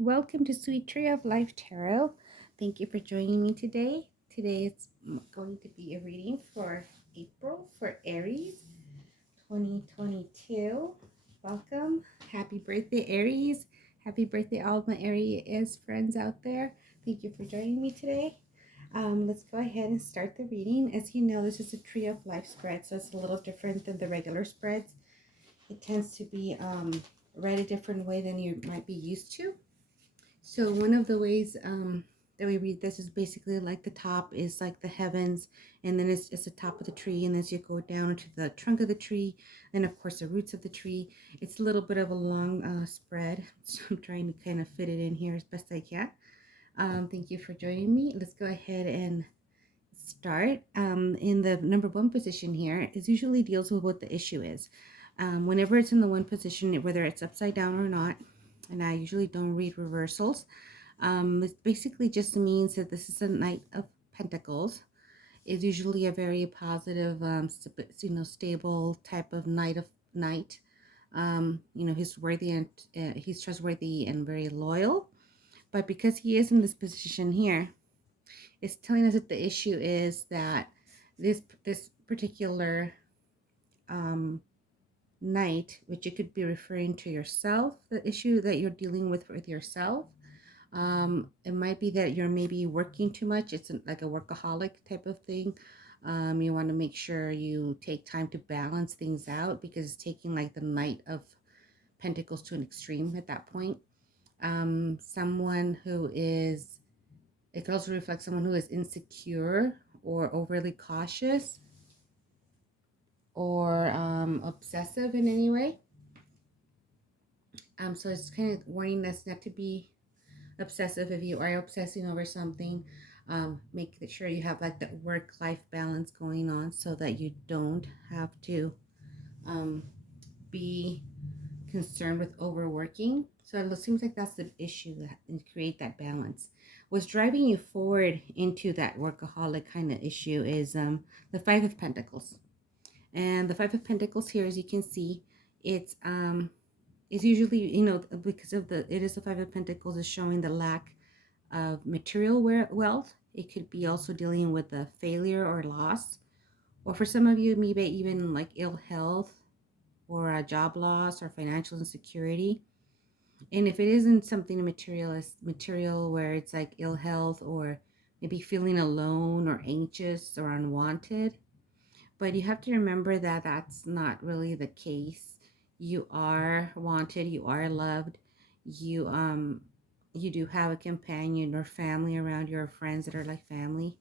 Welcome to Sweet Tree of Life Tarot. Thank you for joining me today. Today it's going to be a reading for April for Aries 2022. Welcome. Happy birthday, Aries. Happy birthday, all my Aries friends out there. Thank you for joining me today. Let's go ahead and start the reading. As you know, this is a Tree of Life spread, so it's a little different than the regular spreads. It tends to be read a different way than you might be used to. So one of the ways that we read this is basically like the top is like the heavens, and then it's the top of the tree, and as you go down to the trunk of the tree, and of course the roots of the tree. It's a little bit of a long spread, so I'm trying to kind of fit it in here as best I can. Thank you for joining me. Let's go ahead and start. In the number one position here, it usually deals with what the issue is. Whenever it's in the one position, whether it's upside down or not, and I usually don't read reversals, it basically just means that this is a Knight of Pentacles. It's usually a very positive, stable type of knight. He's worthy and he's trustworthy and very loyal. But because he is in this position here, it's telling us that the issue is that this particular knight, which you could be referring to yourself, the issue that you're dealing with yourself. It might be that you're maybe working too much. It's like a workaholic type of thing. You want to make sure you take time to balance things out, because it's taking like the Knight of Pentacles to an extreme at that point. Someone who is, it could also reflect someone who is insecure or overly cautious or obsessive in any way. So it's kind of warning us not to be obsessive. If you are obsessing over something, make sure you have like that work-life balance going on, so that you don't have to be concerned with overworking. So it seems like that's the issue, and create that balance. What's driving you forward into that workaholic kind of issue is the Five of Pentacles. And the Five of Pentacles here, as you can see, it's usually, because of it is the Five of Pentacles, is showing the lack of material wealth. It could be also dealing with a failure or loss, or for some of you, maybe even like ill health or a job loss or financial insecurity. And if it isn't something material where it's like ill health or maybe feeling alone or anxious or unwanted, but you have to remember that that's not really the case. You are wanted, you are loved, you you do have a companion or family around you, or friends that are like family.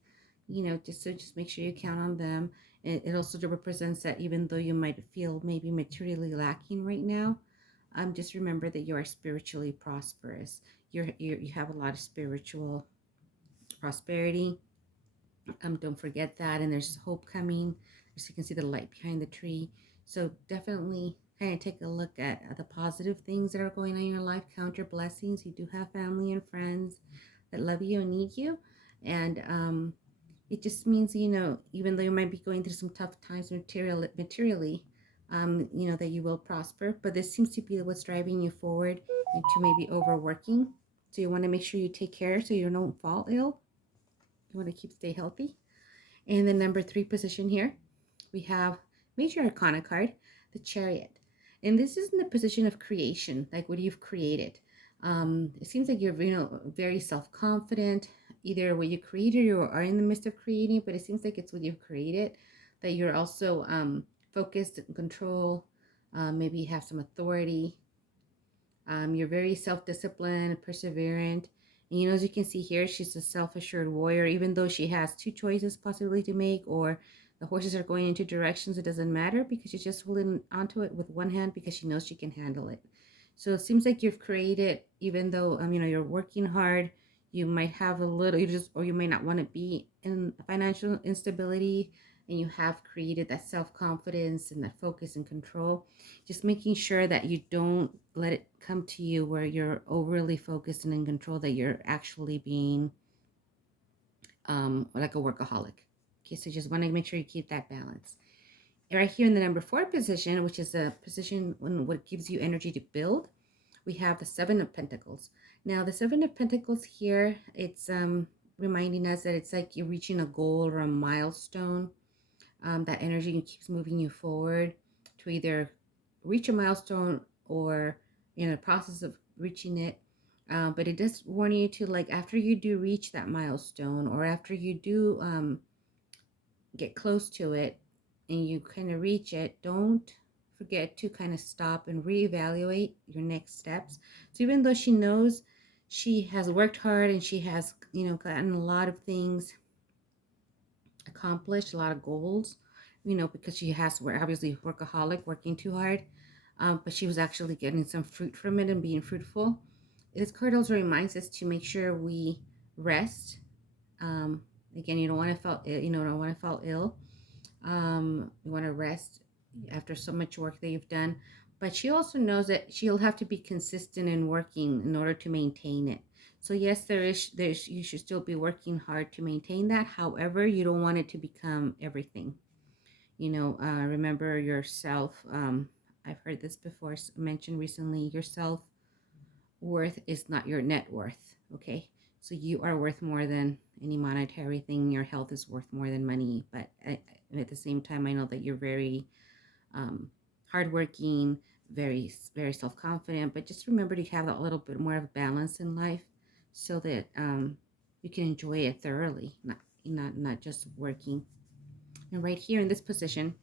Just make sure you count on them. It also represents that even though you might feel maybe materially lacking right now, just remember that you are spiritually prosperous. You have a lot of spiritual prosperity. Don't forget that. And there's hope coming. As you can see the light behind the tree. So definitely kind of take a look at the positive things that are going on in your life. Count your blessings. You do have family and friends that love you and need you. And it just means, even though you might be going through some tough times materially, that you will prosper. But this seems to be what's driving you forward into maybe overworking. So you want to make sure you take care so you don't fall ill. You want to stay healthy. In the number 3 position here, we have Major Arcana card, the Chariot. And this is in the position of creation, like what you've created. It seems like you're, very self-confident, either what you created or are in the midst of creating, but it seems like it's what you've created, that you're also focused and control, maybe you have some authority. You're very self-disciplined, perseverant. And as you can see here, she's a self-assured warrior, even though she has two choices possibly to make, or the horses are going in two directions. It doesn't matter, because she's just holding onto it with one hand because she knows she can handle it. So it seems like you've created, even though, you're working hard, you might have a little, or you may not want to be in financial instability, and you have created that self-confidence and that focus and control. Just making sure that you don't let it come to you where you're overly focused and in control, that you're actually being like a workaholic. Okay, so just want to make sure you keep that balance. And right here in the number 4 position, which is a position when what gives you energy to build, we have the Seven of Pentacles. Now, the Seven of Pentacles here, it's reminding us that it's like you're reaching a goal or a milestone. That energy keeps moving you forward to either reach a milestone or in the process of reaching it. But it does warn you to, like, after you do reach that milestone, or after you do get close to it and you kind of reach it, don't forget to kind of stop and reevaluate your next steps. So even though she knows she has worked hard and she has, gotten a lot of things accomplished, a lot of goals, because she has, we're obviously workaholic, working too hard, but she was actually getting some fruit from it and being fruitful. This card also reminds us to make sure we rest. Again, you don't want to fall ill. You want to rest after so much work that you've done. But she also knows that she'll have to be consistent in working in order to maintain it. So yes, there's you should still be working hard to maintain that. However, you don't want it to become everything. Remember yourself. I've heard this before mentioned recently. Your self worth is not your net worth. Okay, so you are worth more than any monetary thing. Your health is worth more than money. But at the same time, I know that you're very hardworking, very very self confident. But just remember to have a little bit more of balance in life, so that you can enjoy it thoroughly, not just working. And right here in this position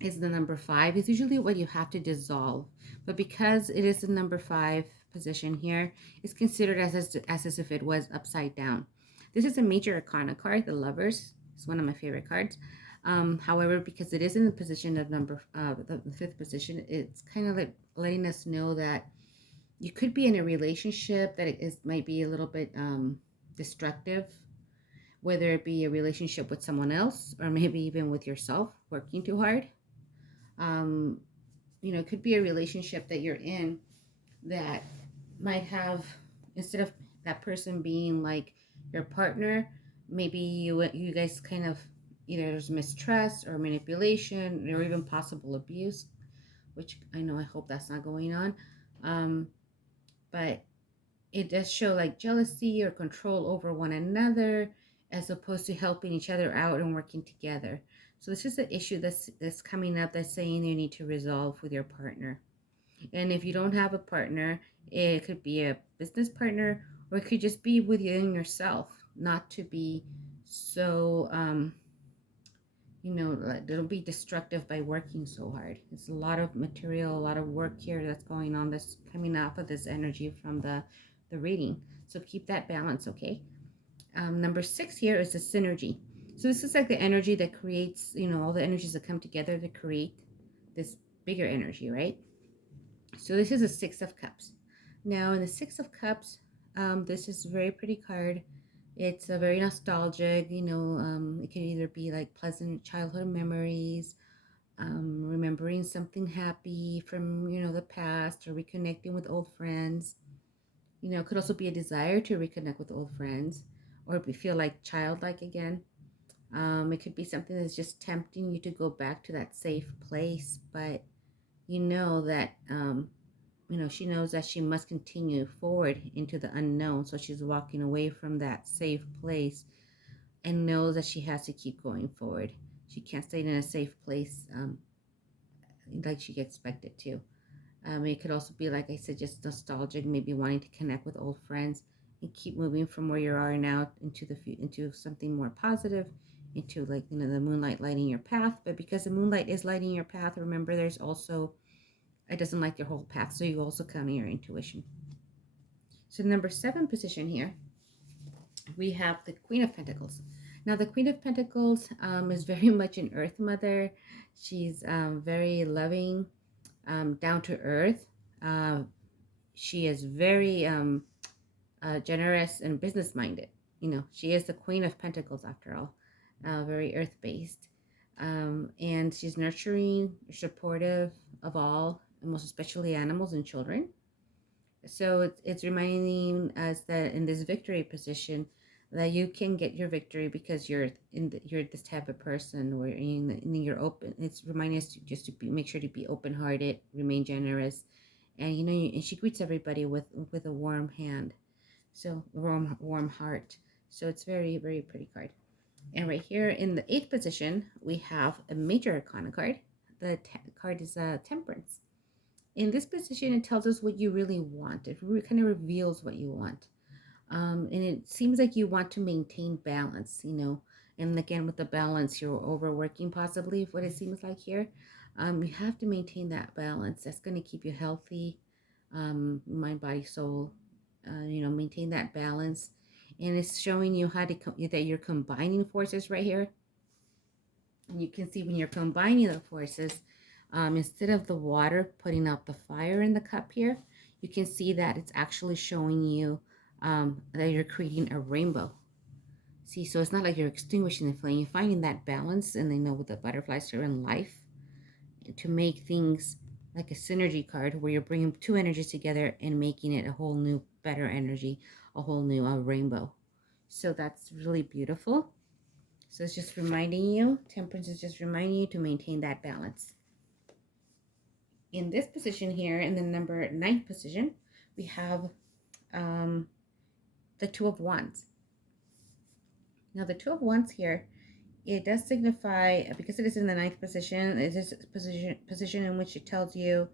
is the number 5. It's usually what you have to dissolve, but because it is the number 5 position here, it's considered as if it was upside down. This is a major arcana card. The Lovers is one of my favorite cards. However, because it is in the position of the 5th position, it's kind of like letting us know that you could be in a relationship that might be a little bit destructive, whether it be a relationship with someone else or maybe even with yourself, working too hard. um, it could be a relationship that you're in that might have, instead of that person being like your partner, maybe you guys kind of, either there's mistrust or manipulation or even possible abuse, which I hope that's not going on. But it does show like jealousy or control over one another, as opposed to helping each other out and working together. So this is an issue that's coming up, that's saying you need to resolve with your partner. And if you don't have a partner, it could be a business partner, or it could just be within yourself, not to be so don't be destructive by working so hard. It's a lot of material, a lot of work here that's going on, that's coming off of this energy from the reading. So keep that balance, okay? Number 6 here is the synergy. So this is like the energy that creates, all the energies that come together to create this bigger energy, right? So this is a 6 of Cups. Now in the 6 of Cups, this is a very pretty card. It's a very nostalgic, it can either be like pleasant childhood memories, remembering something happy from, the past, or reconnecting with old friends. It could also be a desire to reconnect with old friends, or feel like childlike again. It could be something that's just tempting you to go back to that safe place, but you know that she knows that she must continue forward into the unknown. So she's walking away from that safe place and knows that she has to keep going forward. She can't stay in a safe place like she expected to. It could also be, like I said, just nostalgic, maybe wanting to connect with old friends and keep moving from where you are now into something more positive, into like the moonlight lighting your path. But because the moonlight is lighting your path, remember there's also, it doesn't like your whole path, so you also count on your intuition. So number 7 position here, we have the Queen of Pentacles. Now the Queen of Pentacles is very much an Earth Mother. She's very loving, down to earth. She is very generous and business minded. She is the Queen of Pentacles after all, very earth based. And she's nurturing, supportive of all, and most especially animals and children. So it's reminding us that in this victory position, that you can get your victory because you're this type of person where you're open. It's reminding us to make sure to be open hearted, remain generous, and and she greets everybody with a warm hand, so warm heart. So it's very, very pretty card. And right here in the eighth position, we have a major arcana card. The card is Temperance. In this position, it tells us what you really want. It kind of reveals what you want. And it seems like you want to maintain balance, And again, with the balance, you're overworking possibly, what it seems like here. You have to maintain that balance. That's going to keep you healthy, mind, body, soul. Maintain that balance. And it's showing you how to that you're combining forces right here. And you can see when you're combining the forces, instead of the water putting out the fire in the cup here, you can see that it's actually showing you that you're creating a rainbow. See, so it's not like you're extinguishing the flame. You're finding that balance, and they know what the butterflies are in life to make things like a synergy card where you're bringing two energies together and making it a whole new, better energy, a whole new rainbow. So that's really beautiful. So it's just reminding you, Temperance is just reminding you to maintain that balance. In this position here, in the number 9th position, we have the Two of Wands. Now the Two of Wands here, it does signify, because it is in the 9th position, it is a position in which it tells you,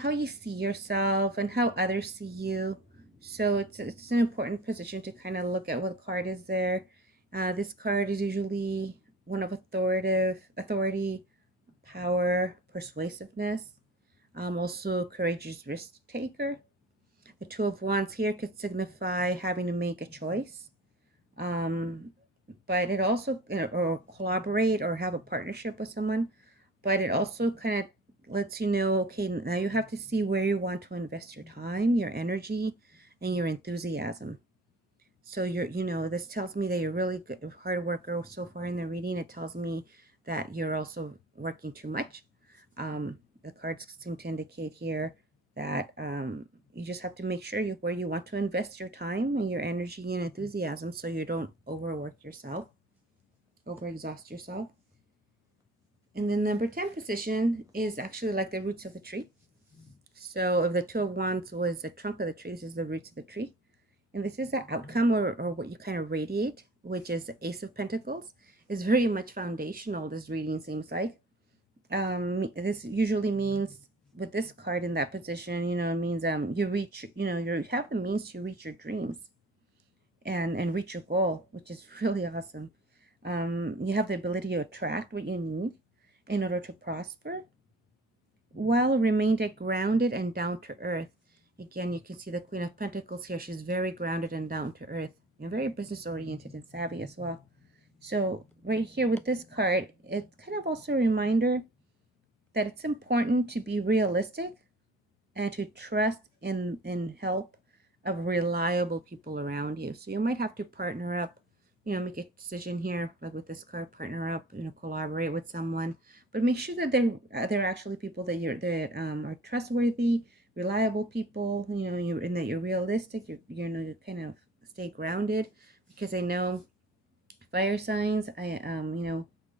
how you see yourself and how others see you. So it's an important position to kind of look at what card is there. This card is usually one of authority, power, persuasiveness, also courageous risk taker. The Two of Wands here could signify having to make a choice, but it also, or collaborate or have a partnership with someone, but it also kind of lets you know, okay, now you have to see where you want to invest your time, your energy, and your enthusiasm. So this tells me that you're really good, hard worker so far in the reading. It tells me that you're also working too much. The cards seem to indicate here that you just have to make sure where you want to invest your time and your energy and enthusiasm, so you don't overwork yourself, overexhaust yourself. And then number 10 position is actually like the roots of the tree. So if the Two of Wands was the trunk of the tree, this is the roots of the tree. And this is the outcome, or what you kind of radiate, which is the Ace of Pentacles. Is very much foundational, this reading seems like. This usually means, with this card in that position, it means you reach, you have the means to reach your dreams and reach your goal, which is really awesome. You have the ability to attract what you need in order to prosper, while remaining grounded and down to earth. Again, you can see the Queen of Pentacles here. She's very grounded and down to earth, and very business oriented and savvy as well. So right here with this card, it's kind of also a reminder that it's important to be realistic and to trust in help of reliable people around you. So you might have to partner up, make a decision here, like with this card, partner up, collaborate with someone, but make sure that they're actually people that are trustworthy, reliable people, and that you're realistic. You kind of stay grounded, because I know fire signs,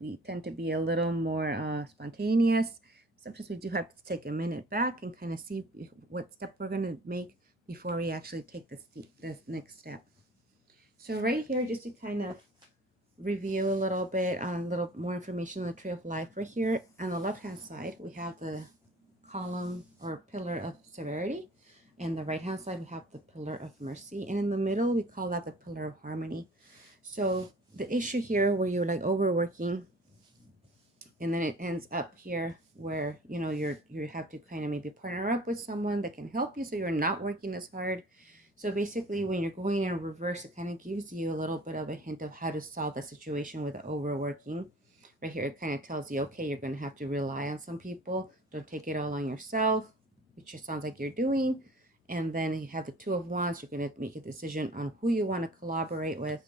we tend to be a little more spontaneous. Sometimes we do have to take a minute back and kind of see what step we're going to make before we actually take this next step. So right here, just to kind of review a little bit on a little more information on the Tree of Life. Right here on the left hand side, we have the column or pillar of severity, and the right hand side we have the pillar of mercy, and in the middle we call that the pillar of harmony. So the issue here where you're like overworking, and then it ends up here where you have to kind of maybe partner up with someone that can help you, so you're not working as hard. So basically, when you're going in reverse, it kind of gives you a little bit of a hint of how to solve the situation with overworking. Right here, it kind of tells you, okay, you're going to have to rely on some people. Don't take it all on yourself, which just sounds like you're doing. And then you have the Two of Wands. You're going to make a decision on who you want to collaborate with.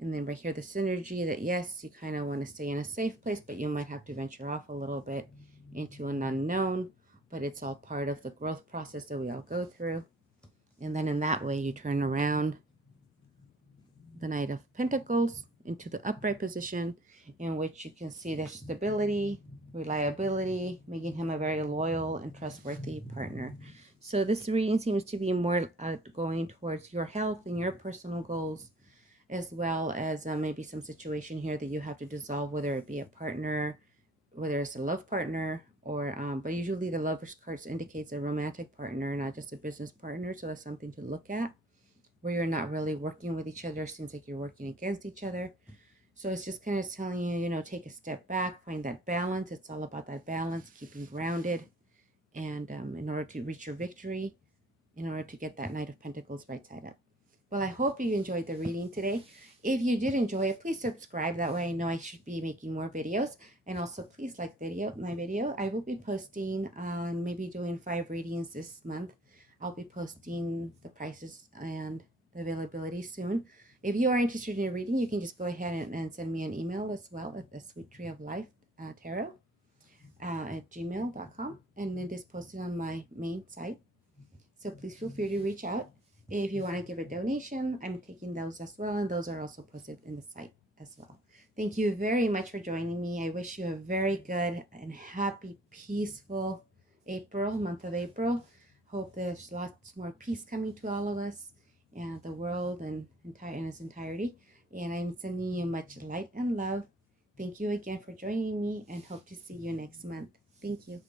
And then right here, the synergy, that yes, you kind of want to stay in a safe place, but you might have to venture off a little bit into an unknown. But it's all part of the growth process that we all go through. And then in that way, you turn around the Knight of Pentacles into the upright position, in which you can see there's stability, reliability, making him a very loyal and trustworthy partner. So this reading seems to be more going towards your health and your personal goals, as well as maybe some situation here that you have to dissolve, whether it be a partner, whether it's a love partner, or but usually the lovers cards indicates a romantic partner, not just a business partner. So that's something to look at, where you're not really working with each other. Seems like you're working against each other. So it's just kind of telling you, take a step back, find that balance. It's all about that balance, keeping grounded, and in order to reach your victory, in order to get that Knight of Pentacles right side up. Well, I hope you enjoyed the reading today. If you did enjoy it, please subscribe. That way I know I should be making more videos. And also please like my video. I will be posting, maybe doing 5 readings this month. I'll be posting the prices and the availability soon. If you are interested in a reading, you can just go ahead and send me an email as well at the Sweet Tree of Life Tarot at gmail.com. And it is posted on my main site. So please feel free to reach out. If you want to give a donation, I'm taking those as well, and those are also posted in the site as well. Thank you very much for joining me. I wish you a very good and happy, peaceful month of April. Hope there's lots more peace coming to all of us and the world and in its entirety. And I'm sending you much light and love. Thank you again for joining me, and hope to see you next month. Thank you.